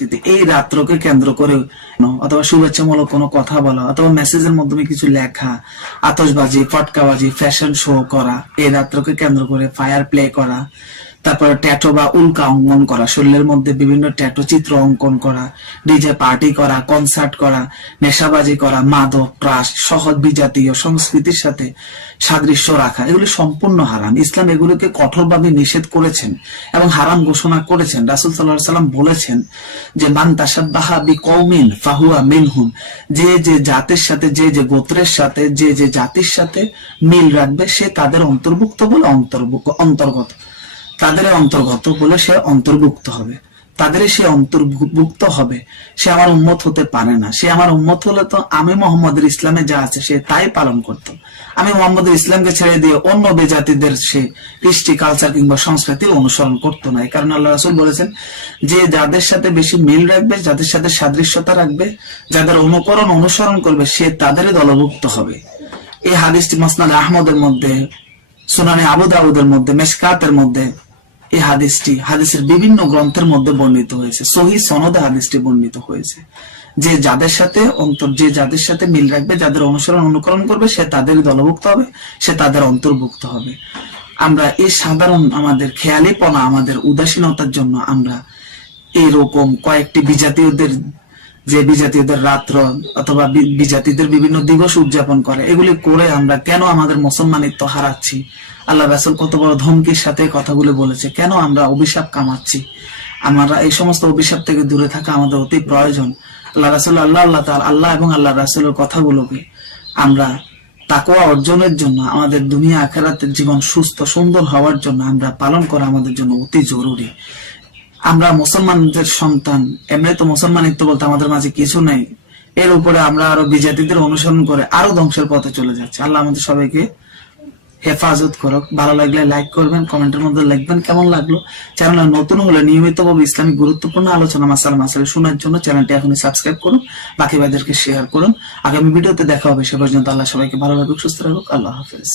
সংস্কৃতি, এই রাত্রকে কেন্দ্র করে অথবা শুভেচ্ছামূলক কোনো কথা বলা অথবা মেসেজের মাধ্যমে কিছু লেখা, আতশবাজি, ফটকাবাজি, ফ্যাশন শো করা, এই রাত্রকে কেন্দ্র করে ফায়ার প্লে করা, তারপরে ট্যাটু বা উল্কা অঙ্কন করা, শরীরের মধ্যে বিভিন্ন ট্যাটু চিত্র অঙ্কন করা, ডিজে পার্টি করা, কনসার্ট করা, নেশাবাজি করা, মাদক, ক্রাশ, সহজ বিজাতীয় সংস্কৃতির সাথে সাদৃশ্য রাখা, এগুলি সম্পূর্ণ হারাম। ইসলাম এগুলোকে কঠোরভাবে নিষেধ করেছেন এবং হারাম ঘোষণা করেছেন। রাসূল সাল্লাল্লাহু আলাইহি সাল্লাম বলেছেন যে মান তাশাব্বাহা বিকওমিন ফাহুয়া মিনহুম, যে যে জাতির সাথে, যে যে গোত্রের সাথে, যে যে জাতির সাথে মিল রাখবে সে তাদের অন্তর্ভুক্ত বলে অন্তর্গত, তাদের অন্তর্গত বলে সে অন্তর্ভুক্ত হবে, তাদের সে অন্তর্ভুক্ত হবে। সে আমার উম্মত হতে পারে না। সে আমার উম্মত হলে তো আমি মোহাম্মদের ইসলামে যা আছে সে তাই পালন করত। আমি মোহাম্মদের ইসলামকে ছেড়ে দিয়ে অন্য বেজাতিদের সে কৃষ্টি, কালচার কিংবা সংস্কৃতি অনুসরণ করতো না। এই কারণে আল্লাহ রাসূল বলেছেন যে যাদের সাথে বেশি মিল রাখবে, যাদের সাথে সাদৃশ্যতা রাখবে, যাদের অনুসরণ করবে সে তাদেরই দলভুক্ত হবে। এই হাদিসটি মুসনাদ আহমদের মধ্যে, সুনানে আবু দাউদের মধ্যে, মিশকাতের মধ্যে এই হাদিসটি হাদিসের বিভিন্ন গ্রন্থের মধ্যে বর্ণিত হয়েছে। সহিহ সনদে হাদিসটি বর্ণিত হয়েছে যে যাদের সাথে মিল রাখবে, যাদের অনুকরণ করবে সে তাদেরই দলভুক্ত হবে, সে তাদের অন্তর্ভুক্ত হবে। আমরা এই সাধারণ আমাদের খেয়ালিপনা, আমাদের উদাসীনতার জন্য আমরা এইরকম কয়েকটি বিজাতীয়দের রাত্র অথবা বিজাতিদের বিভিন্ন দিবস উদযাপন করে, এগুলি করে আমরা কেন আমাদের মুসলমানিত্ব হারাচ্ছি? আল্লাহ রাসূল কত বড় ধমকির সাথে কথাগুলো বলেছে, কেন আমরা অভিশাপ কামাচ্ছি? আমরা এই সমস্ত অভিশাপ থেকে দূরে থাকা আমাদের অতি প্রয়োজন। আল্লাহ এবং আল্লাহ রাসূলের কথাগুলোকে আমরা তাকওয়া অর্জনের জন্য, আমাদের দুনিয়া আখিরাতের জীবন সুস্থ সুন্দর হওয়ার জন্য আমরা পালন করা আমাদের জন্য অতি জরুরি। আমরা মুসলমানদের সন্তান, এমনি তো মুসলমানিত্ব বলতে আমাদের মাঝে কিছু নেই, এর উপরে আমরা আরো বিজাতিদের অনুসরণ করে আরো ধ্বংসের পথে চলে যাচ্ছি। আল্লাহ আমাদের সবাইকে হেফাজত করুক। ভালো লাগলে লাইক করবেন, কমেন্টের মধ্যে লিখবেন কেমন লাগলো। চ্যানেলে নতুন হলে নিয়মিতভাবে ইসলামিক গুরুত্বপূর্ণ আলোচনা মাসালা শোনার জন্য চ্যানেলটি এখনই সাবস্ক্রাইব করুন, বাকি ভাইদেরকে শেয়ার করুন। আগামী ভিডিওতে দেখা হবে। সে পর্যন্ত আল্লাহ সবাইকে ভালো রাখুক, সুস্থ রাখুক। আল্লাহ হাফেজ।